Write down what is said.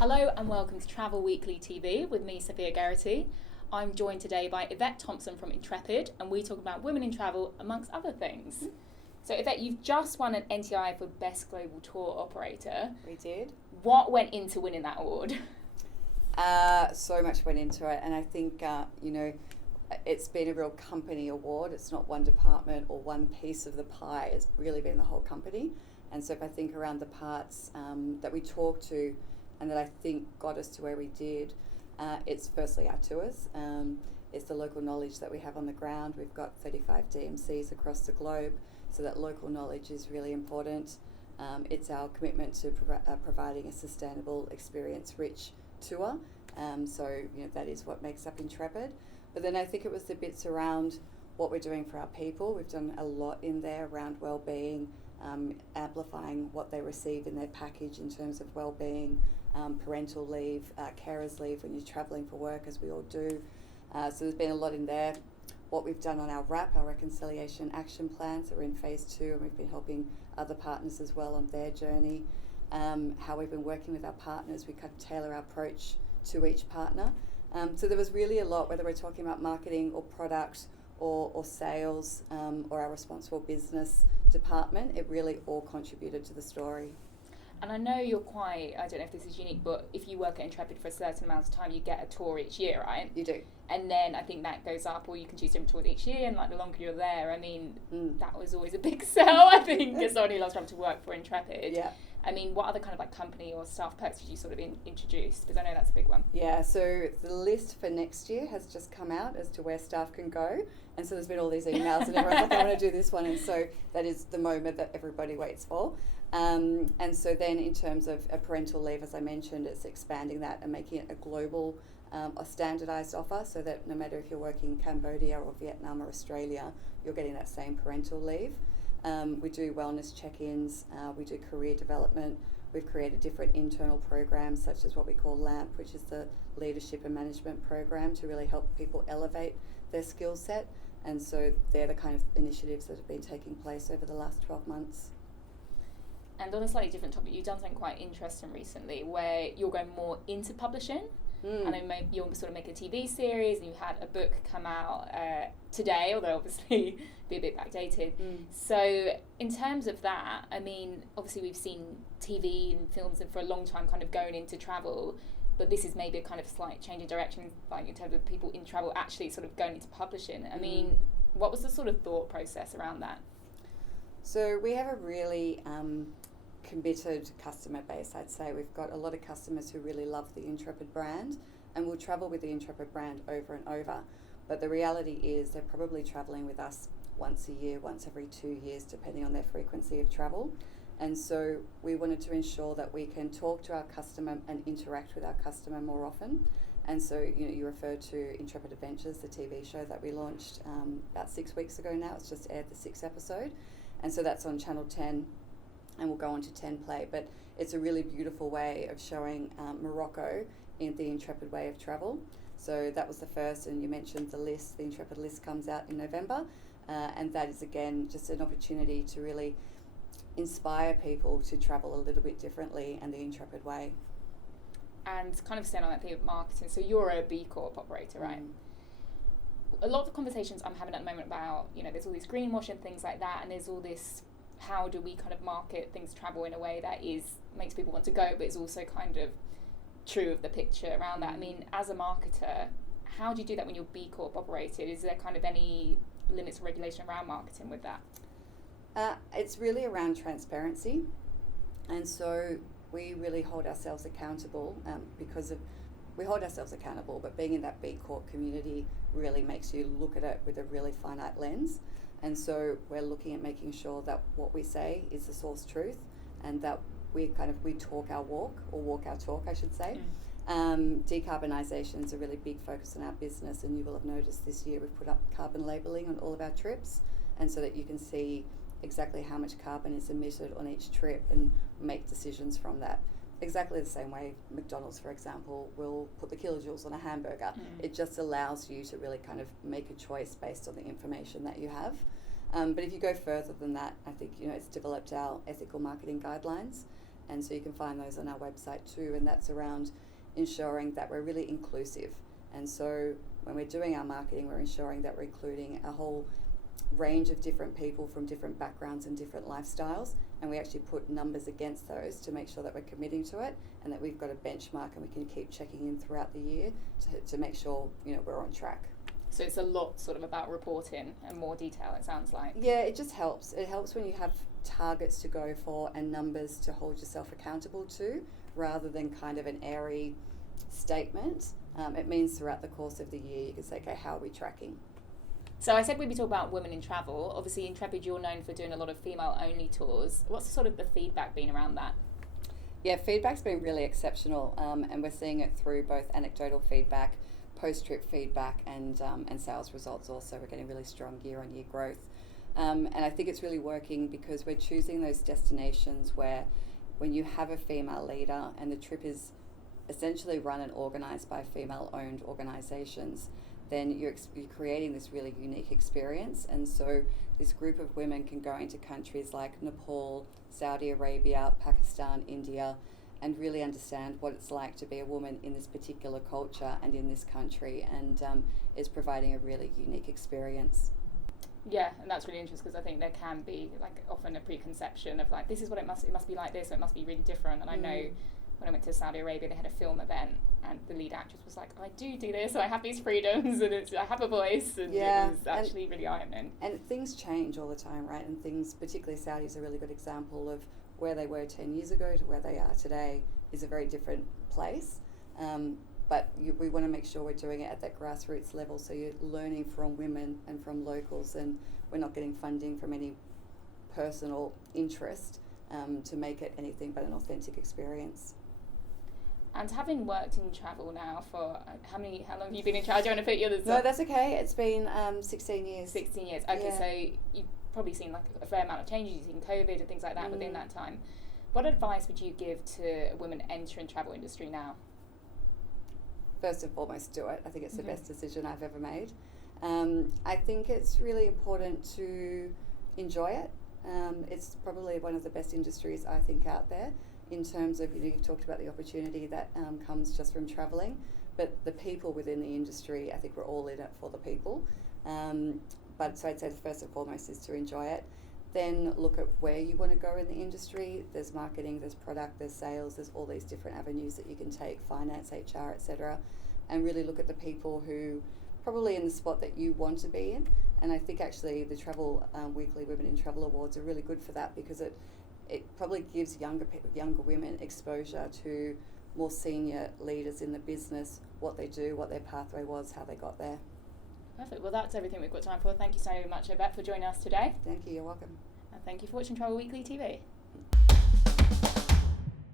Hello and welcome to Travel Weekly TV with me, Sophia Garrity. I'm joined today by Yvette Thompson from Intrepid, and we talk about women in travel amongst other things. So Yvette, you've just won an NTIA for Best Global Tour Operator. We did. What went into winning that award? So much went into it, and I think, it's been a real company award. It's not one department or one piece of the pie. It's really been the whole company. And so if I think around the parts that we talked to and that I think got us to where we did, it's firstly our tours. It's the local knowledge that we have on the ground. We've got 35 DMCs across the globe, so that local knowledge is really important. It's our commitment to providing a sustainable, experience-rich tour. That is what makes up Intrepid. But then I think it was the bits around what we're doing for our people. We've done a lot in there around wellbeing, amplifying what they receive in their package in terms of wellbeing, parental leave, carers leave when you're travelling for work, as we all do. So there's been a lot in there. What we've done on our RAP, our Reconciliation Action Plans, so we're in phase 2, and we've been helping other partners as well on their journey. How we've been working with our partners, we kind of tailor our approach to each partner. So there was really a lot, whether we're talking about marketing or product or sales or our responsible business department, it really all contributed to the story. And I know you're quite, I don't know if this is unique, but if you work at Intrepid for a certain amount of time, you get a tour each year, right? You do. And then I think that goes up, or you can choose different tours each year, and like the longer you're there, I mean, that was always a big sell, I think, as someone who loves travel to work for Intrepid. Yeah. I mean, what other kind of like company or staff perks did you sort of introduce? Because I know that's a big one. Yeah, so the list for next year has just come out as to where staff can go. And so there's been all these emails and everyone's like, I want to do this one. And so that is the moment that everybody waits for. And so then in terms of a parental leave, as I mentioned, it's expanding that and making it a global, a standardised offer, so that no matter if you're working in Cambodia or Vietnam or Australia, you're getting that same parental leave. We do wellness check-ins, we do career development. We've created different internal programs, such as what we call LAMP, which is the Leadership and Management Program, to really help people elevate their skill set. And so they're the kind of initiatives that have been taking place over the last 12 months. And on a slightly different topic, you've done something quite interesting recently where you're going more into publishing. And then you'll sort of make a TV series, and you had a book come out today, although obviously be a bit backdated. So in terms of that, I mean, obviously we've seen TV and films for a long time kind of going into travel, but this is maybe a kind of slight change in direction, like in terms of people in travel actually sort of going into publishing. I mean, what was the sort of thought process around that? So we have a really committed customer base, I'd say. We've got a lot of customers who really love the Intrepid brand and will travel with the Intrepid brand over and over. But the reality is they're probably travelling with us once a year, once every 2 years, depending on their frequency of travel. And so we wanted to ensure that we can talk to our customer and interact with our customer more often. And so, you referred to Intrepid Adventures, the TV show that we launched about 6 weeks ago now. It's just aired the 6th episode. And so that's on Channel 10. And we'll go on to 10 Play, but it's a really beautiful way of showing Morocco in the Intrepid way of travel. So that was the first, and you mentioned the list. The Intrepid list comes out in November, and that is again just an opportunity to really inspire people to travel a little bit differently and the Intrepid way. And kind of staying on that theme of marketing, so you're a B Corp operator, right? A lot of the conversations I'm having at the moment about, there's all this greenwashing and things like that, and there's all this, how do we kind of market things travel in a way that makes people want to go, but is also kind of true of the picture around that? I mean, as a marketer, how do you do that when you're B Corp operated? Is there kind of any limits or regulation around marketing with that? It's really around transparency. And so we really hold ourselves accountable we hold ourselves accountable, but being in that B Corp community really makes you look at it with a really finite lens. And so we're looking at making sure that what we say is the source truth, and that we talk our walk, or walk our talk, I should say. Decarbonisation is a really big focus in our business, and you will have noticed this year we've put up carbon labelling on all of our trips, and so that you can see exactly how much carbon is emitted on each trip and make decisions from that. Exactly the same way McDonald's, for example, will put the kilojoules on a hamburger. It just allows you to really kind of make a choice based on the information that you have. But if you go further than that, I think it's developed our ethical marketing guidelines, And so you can find those on our website too, and that's around ensuring that we're really inclusive. And so when we're doing our marketing, we're ensuring that we're including a whole range of different people from different backgrounds and different lifestyles, and we actually put numbers against those to make sure that we're committing to it and that we've got a benchmark and we can keep checking in throughout the year to make sure, you know, we're on track. So it's a lot sort of about reporting and more detail, it sounds like. Yeah, it just helps. It helps when you have targets to go for and numbers to hold yourself accountable to, rather than kind of an airy statement. It means throughout the course of the year you can say, okay, how are we tracking? So I said we'd be talking about women in travel. Obviously, Intrepid, you're known for doing a lot of female-only tours. What's sort of the feedback been around that? Yeah, feedback's been really exceptional, and we're seeing it through both anecdotal feedback, post-trip feedback, and sales results also. We're getting really strong year-on-year growth. And I think it's really working because we're choosing those destinations where when you have a female leader and the trip is essentially run and organised by female-owned organisations, then you're creating this really unique experience. And so this group of women can go into countries like Nepal, Saudi Arabia, Pakistan, India, and really understand what it's like to be a woman in this particular culture and in this country, and is providing a really unique experience. Yeah, and that's really interesting because I think there can be like often a preconception of like, this is what it must be like this, so it must be really different. And I know when I went to Saudi Arabia, they had a film event, and the lead actress was like, I do this, and I have these freedoms, and I have a voice, and it was actually really eye-opening. And things change all the time, right? And things, particularly Saudi is a really good example of where they were 10 years ago to where they are today is a very different place. But we want to make sure we're doing it at that grassroots level, so you're learning from women and from locals, and we're not getting funding from any personal interest to make it anything but an authentic experience. And having worked in travel now for how long have you been in travel? Do you want to put your other No, that's okay. It's been 16 years. 16 years. Okay, yeah. So you've probably seen like a fair amount of changes. You've seen COVID and things like that within that time. What advice would you give to a woman entering the travel industry now? First and foremost, do it. I think it's the best decision I've ever made. I think it's really important to enjoy it. It's probably one of the best industries I think out there in terms of, you know, you've talked about the opportunity that comes just from travelling, but the people within the industry, I think we're all in it for the people. But so I'd say the first and foremost is to enjoy it. Then look at where you want to go in the industry. There's marketing, there's product, there's sales, there's all these different avenues that you can take, finance, HR, etc. And really look at the people who probably in the spot that you want to be in. And I think actually the Travel Weekly Women in Travel Awards are really good for that, because it probably gives younger women exposure to more senior leaders in the business, what they do, what their pathway was, how they got there. Perfect. Well, that's everything we've got time for. Thank you so much, Yvette, for joining us today. Thank you. You're welcome. And thank you for watching Travel Weekly TV.